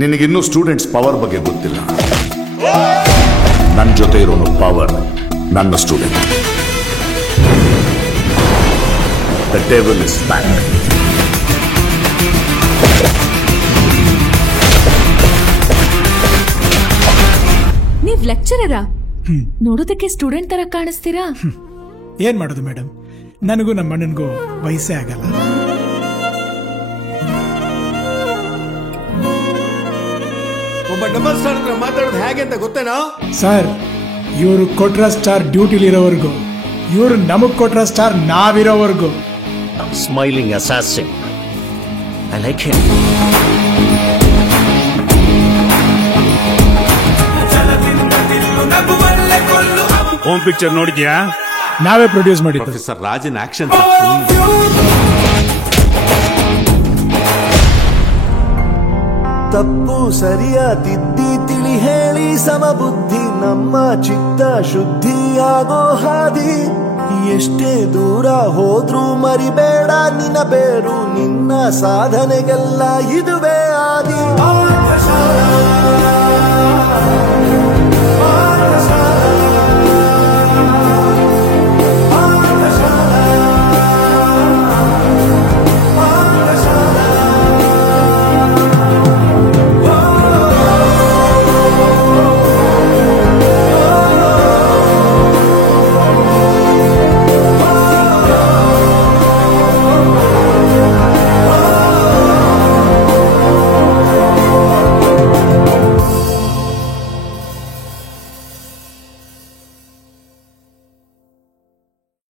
ನಿನಗಿನ್ನೂ students power ಬಗ್ಗೆ ಗೊತ್ತಿಲ್ಲ. ನನ್ನ ಜೊತೆ ಇರೋನು ಪವರ್, ನನ್ನ student. The devil is back. ನೀವ್ ಲೆಕ್ಚರರಾ? ನೋಡೋದಕ್ಕೆ ಸ್ಟೂಡೆಂಟ್ ತರ ಕಾಣಿಸ್ತೀರಾ. ಏನ್ ಮಾಡೋದು ಮೇಡಮ್, ನನಗೂ ನಮ್ಮ ಅಣ್ಣನಿಗೂ ವಯಸ್ಸೇ ಆಗಲ್ಲ. ಒಬ್ಬ ಡಬಲ್ ಸ್ಟಾರ್ ಹತ್ರ ಮಾತಾಡೋದು ಹೇಗೆ ಅಂತ ಗೊತ್ತೇನಾ ಸರ್? ಇವರು ಕೊಟ್ರ ಸ್ಟಾರ್ ಡ್ಯೂಟಿಲಿರೋವರೆಗೂ, ಇವರು ನಮಗ್ ಕೊಟ್ರ ಸ್ಟಾರ್ ನಾವಿರೋವರೆಗೂ. Smiling assassin. I like him. Home picture ನೋಡಿದ್ಯಾ? ನಾವೇ ಪ್ರೊಡ್ಯೂಸ್ ಮಾಡಿದ್ದು. Professor Rajan action. ತಪ್ಪು ಸರಿಯ ತಿದ್ದಿ ತಿಳಿ ಹೇಳಿ ಸಮಬುದ್ಧಿ ನಮ್ಮ ಚಿತ್ತ ಶುದ್ಧಿಯಾಗೋ ಹಾದಿ. ಎಷ್ಟೇ ದೂರ ಹೋದ್ರೂ ಮರಿಬೇಡ ನಿನ್ನ ಬೇರು, ನಿನ್ನ ಸಾಧನೆಗೆಲ್ಲ ಇದುವೇ ಆದಿ.